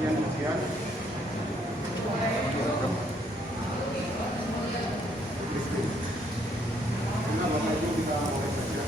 pujian-pujian. Nah, Bapak Ibu kita mulai saja.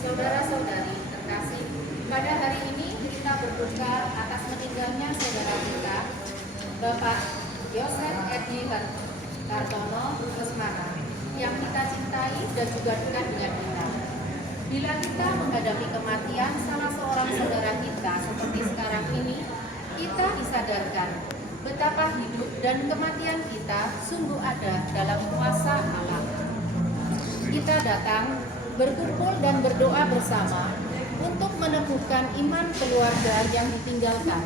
Saudara-saudari terkasih, pada hari ini kita berduka atas meninggalnya saudara kita, Bapak Yosef Edi Hartono Kusmana, yang kita cintai dan juga dekat dengan kita. Bila kita menghadapi kematian salah seorang saudara kita seperti sekarang ini, kita disadarkan betapa hidup dan kematian kita sungguh ada dalam kuasa Allah. Kita datang berkumpul dan berdoa bersama untuk meneguhkan iman keluarga yang ditinggalkan,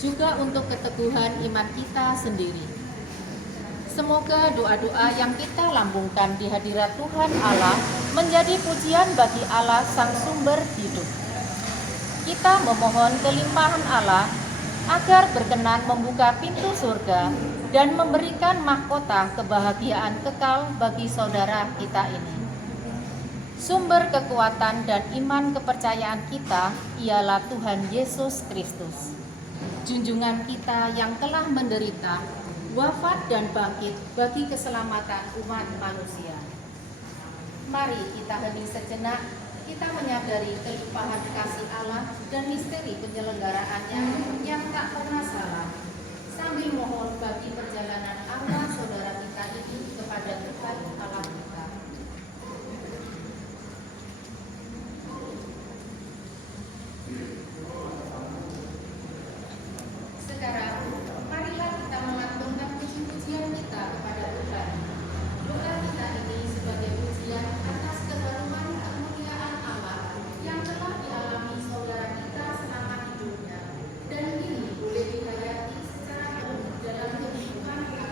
juga untuk keteguhan iman kita sendiri. Semoga doa-doa yang kita lambungkan di hadirat Tuhan Allah menjadi pujian bagi Allah Sang Sumber Hidup. Kita memohon kelimpahan Allah agar berkenan membuka pintu surga dan memberikan mahkota kebahagiaan kekal bagi saudara kita ini. Sumber kekuatan dan iman kepercayaan kita ialah Tuhan Yesus Kristus, junjungan kita yang telah menderita, wafat dan bangkit bagi keselamatan umat manusia. Mari kita hening sejenak, kita menyadari kelimpahan kasih Allah dan misteri penyelenggaraannya yang tak pernah salah, sambil mohon bagi perjalanan arwah saudara kita ini kepada Tuhan Allah kita. Sekarang, marilah kita melantunkan puji-pujian kita kepada Tuhan. Doa kita ini sebagai pujian atas keharuman kemuliaan Allah yang telah dialami saudara kita selama hidupnya dan kini boleh dihayati secara penuh dalam kehidupan kita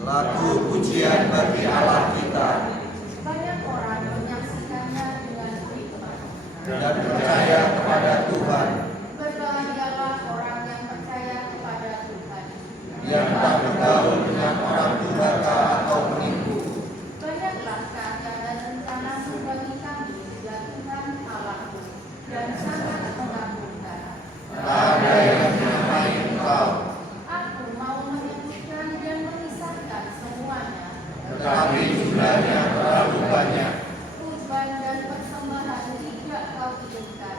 Lagu pujian bagi Allah kita. Banyak orang menyaksikannya dengan hikmat. Dan percaya kepada Tuhan. Berbahagialah orang yang percaya kepada Tuhan. Yang tak bergaul dengan orang durhaka atau penipu. Banyaklah karya dan rencanamu bagi kami, ya Tuhan Allahku, dan sangat mengagumkan. Tak ada yang menyamai Engkau. Aku mau menyebutkan dan memisahkan semuanya. Tetapi jumlahnya terlalu banyak. Kurban dan persembahan tidak kau inginkan.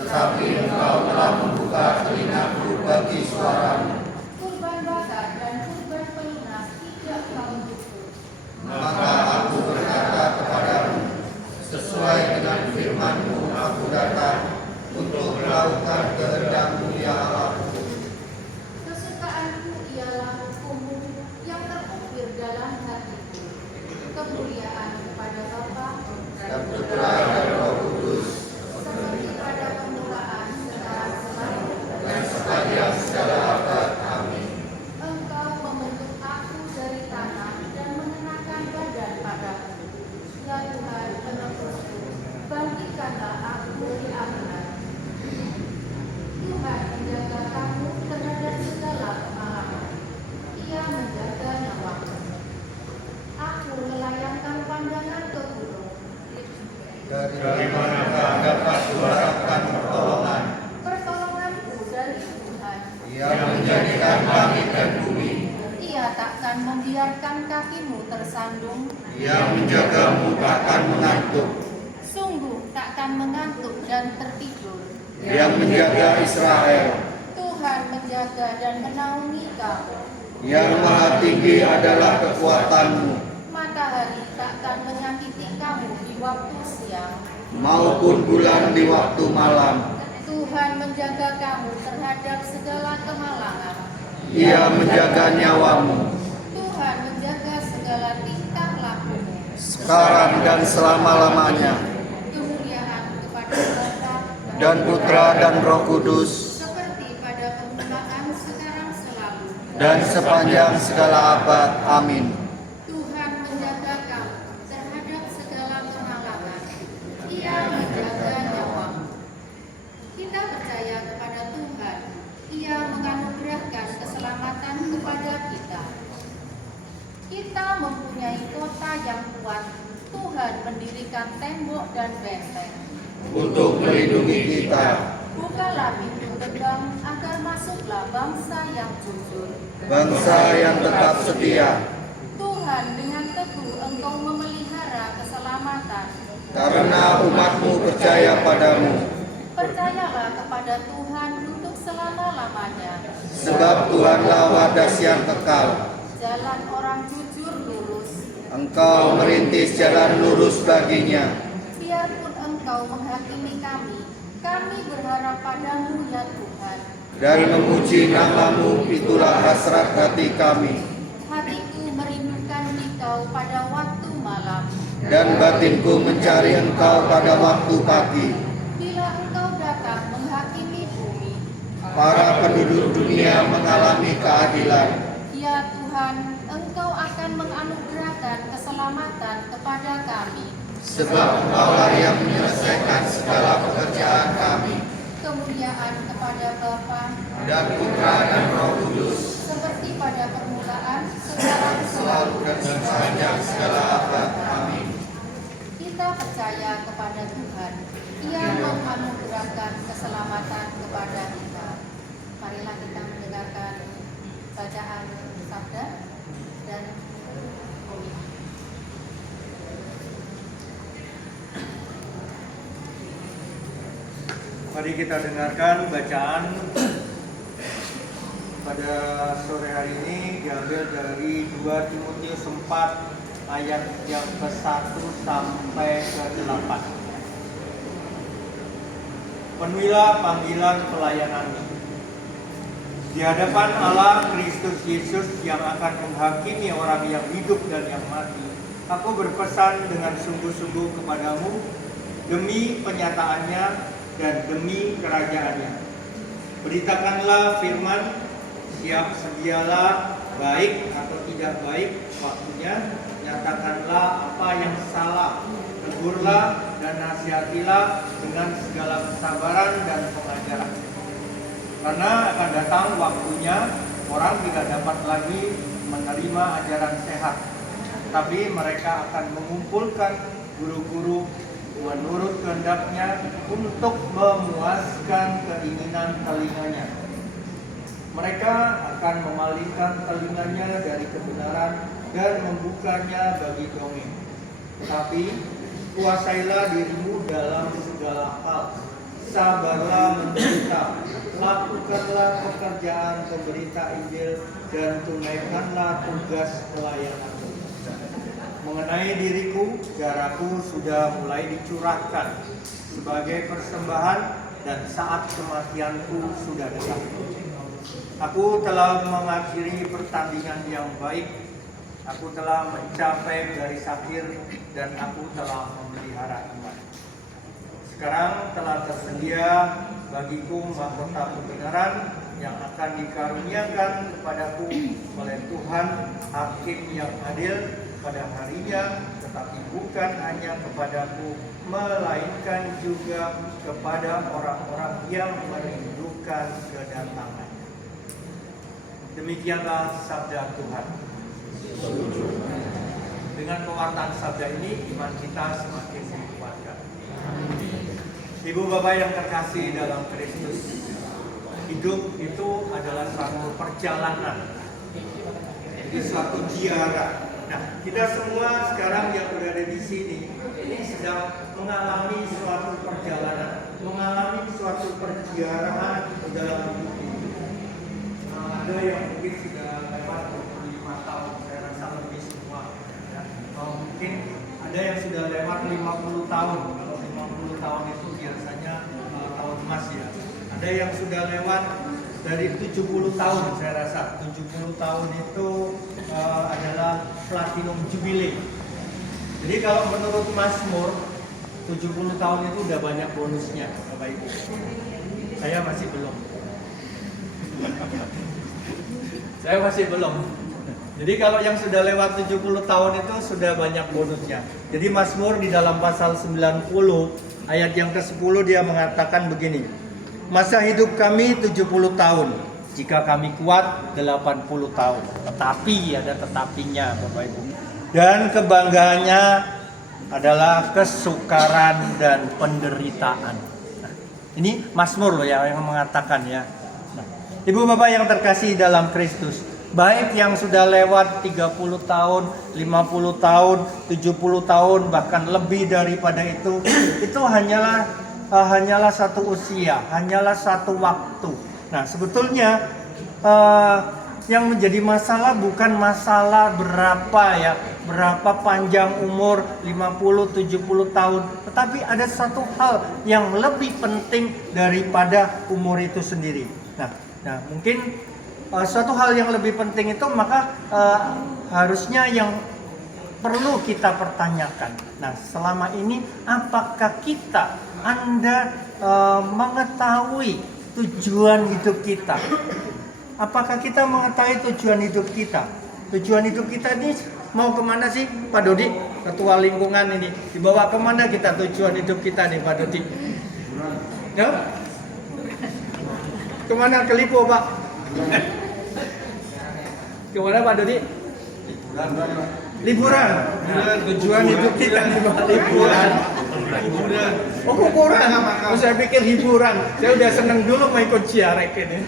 Tetapi Engkau telah membuka telingaku bagi suaramu. Kurban bakar dan kurban pelunas tidak kau tutup. Maka aku berkata kepadamu, sesuai dengan firman-Mu aku datang untuk melakukan kehendak-Mu ya Allahku. Kesukaanku ialah hukum-Mu yang terukir dalam hatiku. Kemuliaan kepada Bapa Dan Putra dan Roh Kudus, seperti pada permulaan, sekarang selalu. dan sepanjang segala abad. Amin. Engkau membentuk aku dari tanah dan mengenakan badan padaku. Ya Tuhan penebusku, bangkitkanlah aku dari akhirat. Tuhan menjaga kamu terhadap segala kemalangan. Ia menjaga nyawamu. Aku melayangkan pandangan ke gunung. Dari manakah dapat kuharapkan pertolongan? Pertolonganku dari Tuhan. Yang menjadikan langit dan bumi. Ia takkan membiarkan kakimu tersandung. Yang menjagamu takkan mengantuk. Sungguh takkan mengantuk dan tertidur. Yang menjaga Israel. Tuhan menjaga dan menaungi kamu. Yang maha tinggi adalah kekuatanmu. Matahari takkan menyakiti kamu di waktu siang. Maupun bulan di waktu malam. Tuhan menjaga kamu terhadap segala kehalangan. Ia menjaga nyawamu. Tuhan menjaga segala tingkah lakumu. Sekarang dan selama-lamanya. Kemuliaan kepada Bapa Dan Putra dan Roh Kudus. seperti pada permulaan, sekarang selalu. Dan sepanjang segala abad. Amin. Tuhan menjaga kamu terhadap segala kehalangan. Ia menjaga nyawamu. Kita percaya kepada Tuhan. Ia menganugerahkan keselamatan kepada kita. Kita mempunyai kota yang kuat. Tuhan mendirikan tembok dan benteng. Untuk melindungi kita. Bukalah pintu gerbang agar masuklah bangsa yang jujur. Bangsa yang tetap setia. Tuhan dengan teguh engkau memelihara keselamatan. Karena umat-Mu percaya padamu. Percayalah kepada Tuhan untuk selama-lamanya. Sebab Tuhanlah wadas yang kekal. Jalan orang jujur lurus. Engkau merintis jalan lurus baginya. Biarpun engkau menghakimi kami berharap padamu ya Tuhan. Dan memuji nama-Mu itulah hasrat hati kami. Hatiku merindukan Engkau pada waktu malam. Dan batinku mencari Engkau pada waktu pagi. Bila engkau datang menghakimi bumi. Para penduduk dunia mengalami keadilan. Ya Tuhan, engkau akan menganugerahkan keselamatan kepada kami. Sebab Engkaulah yang menyelesaikan segala pekerjaan kami. Kemuliaan kepada Bapa Dan Putra dan Roh Kudus. seperti pada permulaan, sekarang Selalu selalu. dan sepanjang segala abad. Amin. Kita percaya kepada Tuhan. Ia menganugerahkan keselamatan kepada kita. Marilah kita mendengarkan bacaan sabda dan komik. Mari kita dengarkan bacaan pada sore hari ini diambil dari 2 Timotius 4 ayat yang ke-1 sampai ke-8. Penuhilah panggilan pelayananmu. Di hadapan Allah Kristus Yesus yang akan menghakimi orang yang hidup dan yang mati, aku berpesan dengan sungguh-sungguh kepadamu demi penyataannya dan demi kerajaannya. Beritakanlah firman, siap sedialah baik atau tidak baik waktunya, nyatakanlah apa yang salah, tegurlah dan nasihatilah dengan segala kesabaran dan pengajaran. Karena akan datang waktunya orang tidak dapat lagi menerima ajaran sehat, tapi mereka akan mengumpulkan guru-guru menurut kehendaknya untuk memuaskan keinginan telinganya. Mereka akan memalingkan telinganya dari kebenaran dan membukanya bagi dongeng. Tapi kuasailah dirimu dalam segala hal. Sabarlah menderita, lakukanlah pekerjaan pemberita Injil dan tunaikanlah tugas pelayananmu. Mengenai diriku, darahku sudah mulai dicurahkan sebagai persembahan dan saat kematianku sudah dekat. Aku telah mengakhiri pertandingan yang baik. Aku telah mencapai garis akhir dan aku telah memelihara iman. Sekarang telah tersedia bagiku mahkota kebenaran yang akan dikaruniakan kepadaku oleh Tuhan Hakim yang adil pada harinya, tetapi bukan hanya kepadaku, melainkan juga kepada orang-orang yang merindukan kedatangannya. Demikianlah sabda Tuhan. Dengan pewartaan sabda ini, iman kita semakin dikuatkan. Ibu bapak yang terkasih dalam Kristus, hidup itu adalah suatu perjalanan, jadi suatu ziarah. Nah, kita semua sekarang yang berada di sini ini sedang mengalami suatu perjalanan, mengalami suatu perziarahan dalam hidup ini. Ada yang mungkin sudah lewat 25 tahun, saya rasa lebih semua. Ya. Mungkin ada yang sudah lewat 50 tahun. Kalau 50 tahun itu biasanya tahun emas ya. Ada yang sudah lewat dari 70 tahun, saya rasa 70 tahun itu adalah platinum jubilee. Jadi kalau menurut Mazmur 70 tahun itu udah banyak bonusnya, Bapak Ibu. Saya masih belum. Saya masih belum. Jadi kalau yang sudah lewat 70 tahun itu sudah banyak bonusnya. Jadi Mazmur di dalam pasal 90 ayat yang ke-10 dia mengatakan begini. Masa hidup kami 70 tahun, jika kami kuat 80 tahun. Tetapi ada tetapinya Bapak Ibu. Dan kebanggaannya adalah kesukaran dan penderitaan. Nah, ini Mazmur loh ya yang mengatakan ya. Nah, Ibu Bapak yang terkasih dalam Kristus, baik yang sudah lewat 30 tahun, 50 tahun, 70 tahun, bahkan lebih daripada itu hanyalah satu usia, hanyalah satu waktu. Nah, sebetulnya yang menjadi masalah bukan masalah berapa panjang umur 50, 70 tahun, tetapi ada satu hal yang lebih penting daripada umur itu sendiri. Nah, mungkin suatu hal yang lebih penting itu maka harusnya yang perlu kita pertanyakan. Nah, selama ini apakah Anda mengetahui tujuan hidup kita? Apakah kita mengetahui tujuan hidup kita? Tujuan hidup kita ini mau kemana sih, Pak Dodi? Ketua lingkungan ini dibawa kemana kita tujuan hidup kita nih, Pak Dodi? Ya? Kemana ke Lipo, Pak? Kemana Pak Dodi? Liburan. Tujuan hidup kita liburan. Oh, kuburan. Saya pikir hiburan. Saya udah seneng dulu mau ikut ziarah ini.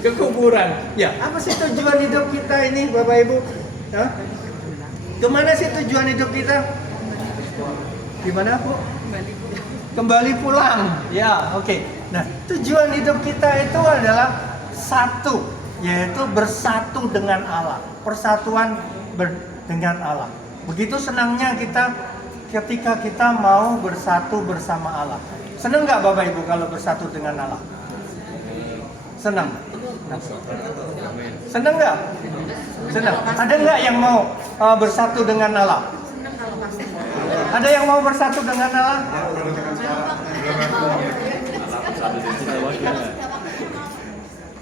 Ke kuburan. Ya, apa sih tujuan hidup kita ini, Bapak Ibu? Hah? Kemana sih tujuan hidup kita? Gimana, Bu? Kembali pulang. Ya, oke. Nah, tujuan hidup kita itu adalah satu, yaitu bersatu dengan Allah. Persatuan dengan Allah. Begitu senangnya kita ketika kita mau bersatu bersama Allah. Senang nggak Bapak Ibu kalau bersatu dengan Allah? Senang? Senang nggak? Senang. Ada nggak yang mau bersatu dengan Allah? Ada yang mau bersatu dengan Allah?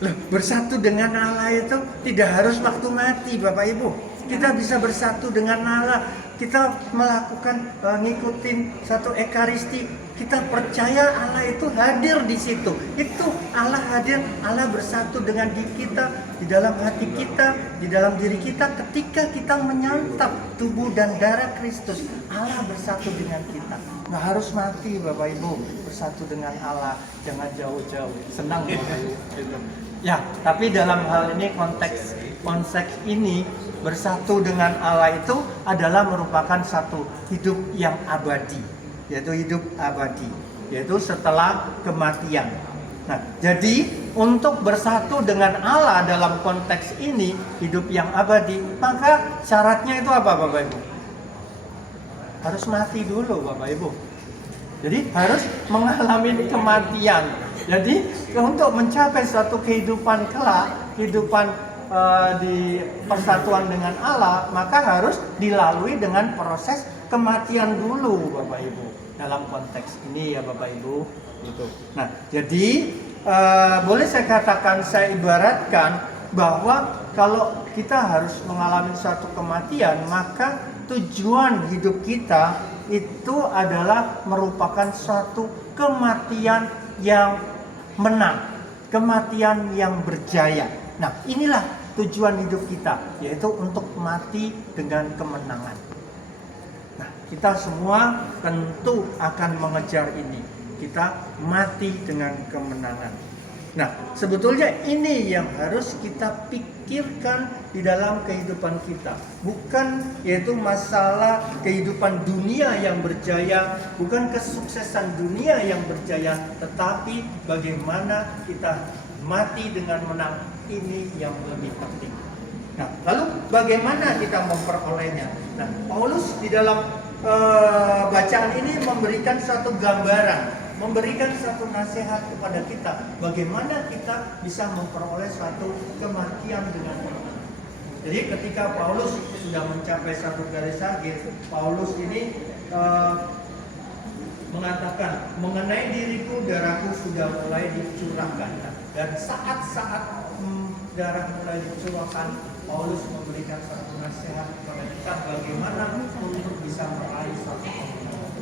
Loh, bersatu dengan Allah itu tidak harus waktu mati, Bapak Ibu. Kita bisa bersatu dengan Allah. Kita melakukan ngikutin satu ekaristi. Kita percaya Allah itu hadir di situ. Itu Allah hadir, Allah bersatu dengan diri kita, di dalam hati kita, di dalam diri kita. Ketika kita menyantap tubuh dan darah Kristus, Allah bersatu dengan kita. Nggak harus mati, Bapak Ibu, bersatu dengan Allah. Jangan jauh-jauh. Senang, Bapak Ibu. Ya, tapi dalam hal ini konteks ini bersatu dengan Allah itu adalah merupakan satu hidup yang abadi, yaitu hidup abadi, yaitu setelah kematian. Nah, jadi untuk bersatu dengan Allah dalam konteks ini hidup yang abadi, maka syaratnya itu apa, Bapak Ibu? Harus mati dulu, Bapak Ibu. Jadi harus mengalami kematian. Jadi untuk mencapai suatu kehidupan kelak, kehidupan di persatuan dengan Allah, maka harus dilalui dengan proses kematian dulu, Bapak Ibu. Dalam konteks ini ya, Bapak Ibu, gitu. Nah, jadi boleh saya katakan, saya ibaratkan bahwa kalau kita harus mengalami suatu kematian, maka tujuan hidup kita itu adalah merupakan suatu kematian yang menang, kematian yang berjaya. Nah, inilah tujuan hidup kita, yaitu untuk mati dengan kemenangan. Nah, kita semua tentu akan mengejar ini. Kita mati dengan kemenangan. Nah, sebetulnya ini yang harus kita pikirkan di dalam kehidupan kita. Bukan yaitu masalah kehidupan dunia yang berjaya, bukan kesuksesan dunia yang berjaya, tetapi bagaimana kita mati dengan menang. Ini yang lebih penting. Nah, lalu bagaimana kita memperolehnya? Nah, Paulus di dalam bacaan ini memberikan suatu gambaran, memberikan satu nasihat kepada kita, bagaimana kita bisa memperoleh suatu kematian dengan menang. Jadi ketika Paulus sudah mencapai satu garis akhir, Paulus ini mengatakan, mengenai diriku darahku sudah mulai dicurahkan. Dan saat-saat darah mulai dicurahkan, Paulus memberikan satu nasihat kepada kita bagaimana untuk bisa meraih suatu kemenangan.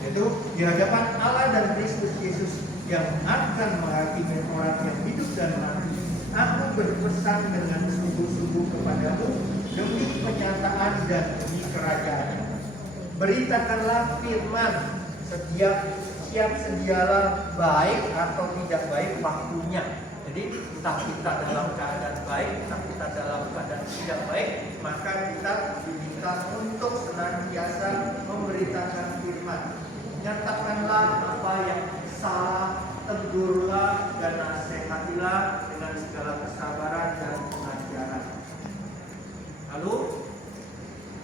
Yaitu di hadapan Allah dan Kristus Yesus yang akan menghakimi orang yang hidup dan mati. Aku berpesan dengan sungguh-sungguh kepadamu demi penyataan dan demi kerajaan. Beritakanlah firman, siap sedialah baik atau tidak baik waktunya. Jadi entah kita dalam keadaan baik, entah kita dalam keadaan tidak baik, maka kita diminta untuk senantiasa memberitakan firman. Nyatakanlah apa yang salah, tegurlah dan nasihatilah dengan segala kesabaran dan pengajaran. Lalu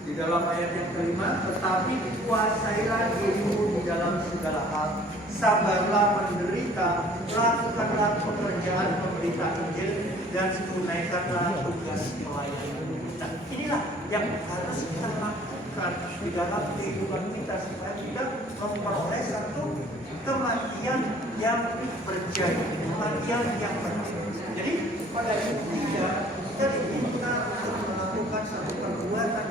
di dalam ayat yang kelima, tetapi kuasailah dirimu di dalam segala hal, sabarlah menderita, lakukanlah pekerjaan pemberita Injil, dan tunaikanlah tugas pelayanan. Nah, inilah yang harus kita lakukan di dalam kehidupan kita supaya kita memperoleh satu kematian yang berjaya, kematian yang benar. Jadi pada intinya kita diminta untuk melakukan satu perbuatan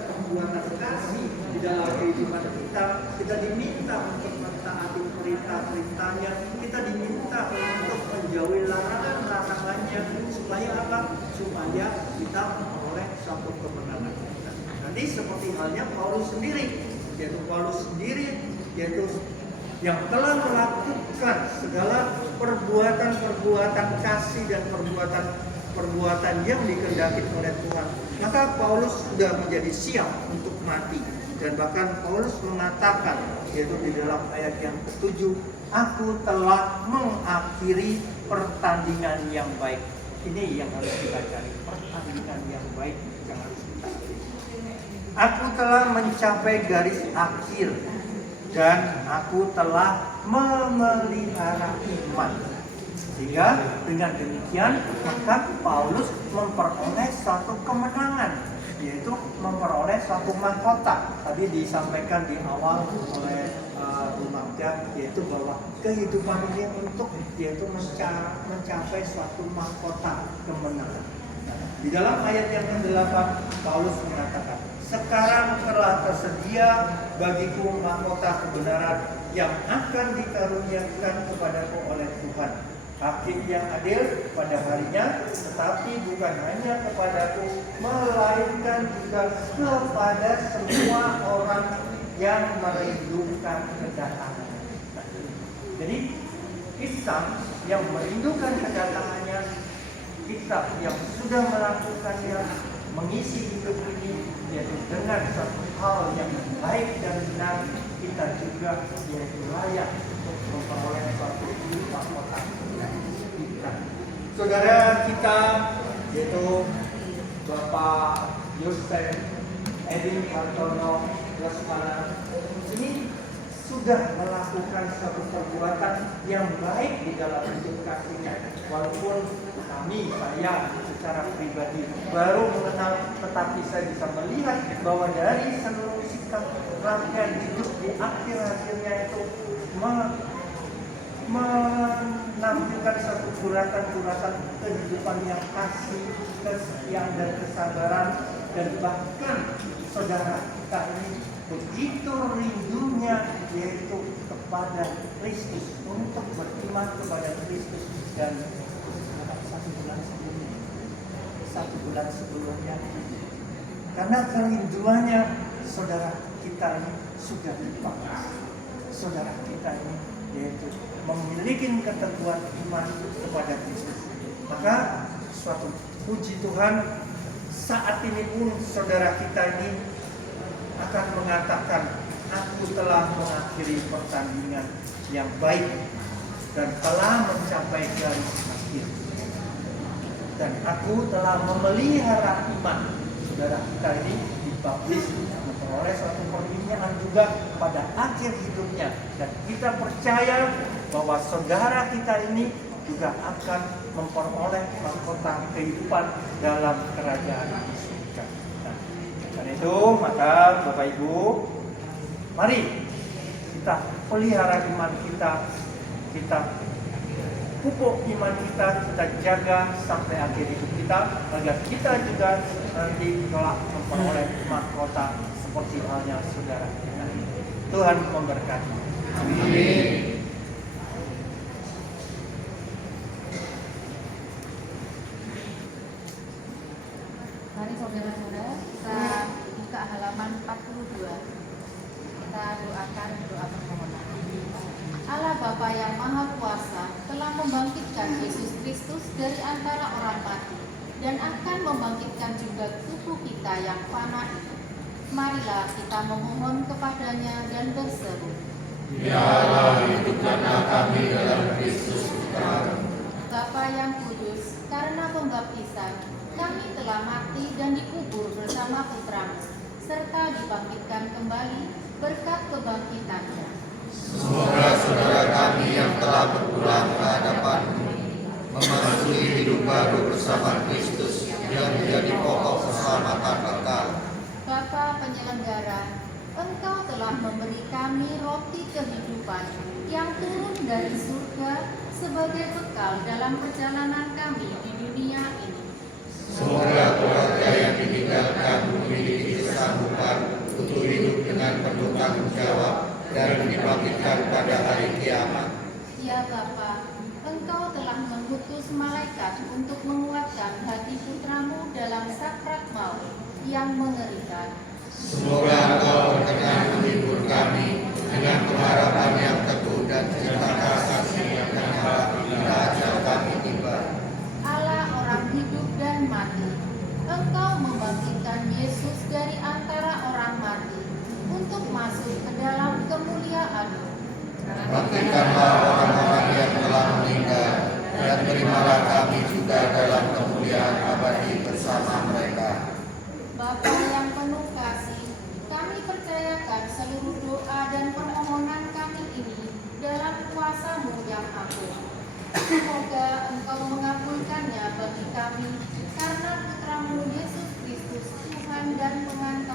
kasih di dalam kehidupan kita. Kita diminta untuk mentaati perintah-perintahnya, kita diminta untuk menjauhi larangan-larangannya, supaya apa? Supaya kita memperoleh suatu kemenangan. Nanti seperti halnya Paulus sendiri, yaitu yang telah melakukan segala perbuatan kasih dan perbuatan yang dikehendaki oleh Tuhan. Maka Paulus sudah menjadi siap untuk mati. Dan bahkan Paulus mengatakan, yaitu di dalam ayat yang ke-7, aku telah mengakhiri pertandingan yang baik. Ini yang harus kita cari, pertandingan yang baik yang harus kita cari. Aku telah mencapai garis akhir dan aku telah memelihara iman. Sehingga dengan demikian maka Paulus memperoleh suatu kemenangan, yaitu memperoleh memperoleh suatu mahkota. Tadi disampaikan di awal oleh Rumangga, yaitu bahwa kehidupan ini untuk yaitu mencapai suatu mahkota kemenangan. Nah, di dalam ayat yang ke-8 Paulus mengatakan, sekarang telah tersedia bagiku mahkota kebenaran yang akan dikaruniakan kepadaku oleh Tuhan, hakim yang adil pada harinya, tetapi bukan hanya kepadaku, melainkan juga kepada semua orang yang merindukan kedatangannya. Jadi kita yang merindukan kedatangannya, kita yang sudah melakukannya, mengisi hidup ini yaitu dengan satu hal yang baik dan benar, kita juga yaitu layak untuk memperoleh suatu mahkota. Saudara kita yaitu Bapak Yosef Edwin Hartono Lesmana ini sudah melakukan suatu perbuatan yang baik di dalam hidup kasihnya. Walaupun saya secara pribadi baru mengenal, tetapi saya bisa melihat bahwa dari seluruh sikap rangkaian hidup di akhir-akhirnya itu menampilkan satu curhatan-curhatan kehidupan yang kasih, kesetiaan dan kesabaran, dan bahkan saudara kita ini begitu rindunya yaitu kepada Kristus, untuk beriman kepada Kristus. Dan satu bulan sebelumnya karena kerinduannya saudara kita ini sudah dipanggil, saudara kita ini yaitu memiliki keteguhan iman kepada Kristus. Maka suatu puji Tuhan, saat ini pun saudara kita ini akan mengatakan, aku telah mengakhiri pertandingan yang baik dan telah mencapai garis akhir, dan aku telah memelihara iman. Saudara kita ini dibaptis, memperoleh suatu permintaan juga pada akhir hidupnya, dan kita percaya bahwa saudara kita ini juga akan memperoleh mahkota kehidupan dalam kerajaan surga. Nah, karena itu maka Bapak Ibu, mari kita pelihara iman kita, kita pupuk iman kita, kita jaga sampai akhir hidup kita, agar kita juga nanti kelak memperoleh mahkota seperti halnya saudara kita. Tuhan memberkati. Amin. Mari saudara-saudara kita buka halaman 42. Kita doakan doa permohonan. Allah Bapa yang Maha Kuasa telah membangkitkan Yesus Kristus dari antara orang mati dan akan membangkitkan juga tubuh kita yang fana itu. Marilah kita memohon kepadanya dan berseru, Ya Allah, hidupkanlah kami dalam Kristus Putra. Bapa yang kudus, karena pembaptisan kami telah mati dan dikubur bersama Putramu, serta dibangkitkan kembali berkat kebangkitannya. Semoga saudara kami yang telah berpulang ke hadapan-Mu memasuki hidup baru bersama Kristus yang menjadi pokok keselamatan kekal. Bapa penyelenggara, Engkau telah memberi kami roti kehidupan yang turun dari surga sebagai bekal dalam perjalanan kami di dunia ini. Semoga keluarga yang ditinggalkan memiliki kesanggupan untuk hidup dengan penuh tanggung jawab dan dibangkitkan pada hari kiamat. Ya Bapa, Engkau telah mengutus malaikat untuk menguatkan hati putramu dalam sakrat maut yang mengerikan. Semoga Engkau berkenan menghibur kami dengan pengharapan yang teguh dan cinta kasih yang menyala bila ajal kami tiba. Allah orang hidup dan mati, Engkau membangkitkan Yesus dari antara orang mati untuk masuk ke dalam kemuliaan-Mu. Bangkitkanlah orang-orang yang telah meninggal dan terimalah kami juga dalam kemuliaan abadi bersama mereka. Bapa yang penuh kasih, kami percayakan seluruh doa dan permohonan kami ini dalam kuasa-Mu yang agung. Semoga Engkau mengabulkannya bagi kami karena Putramu Yesus Kristus, Tuhan dan Pengantin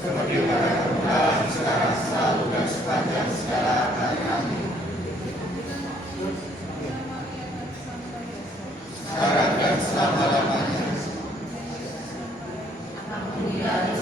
sebagaimana kemuliaan sekarang, selalu, dan sepanjang segala abad. Amin. Sekarang dan selama-lamanya. Alhamdulillah.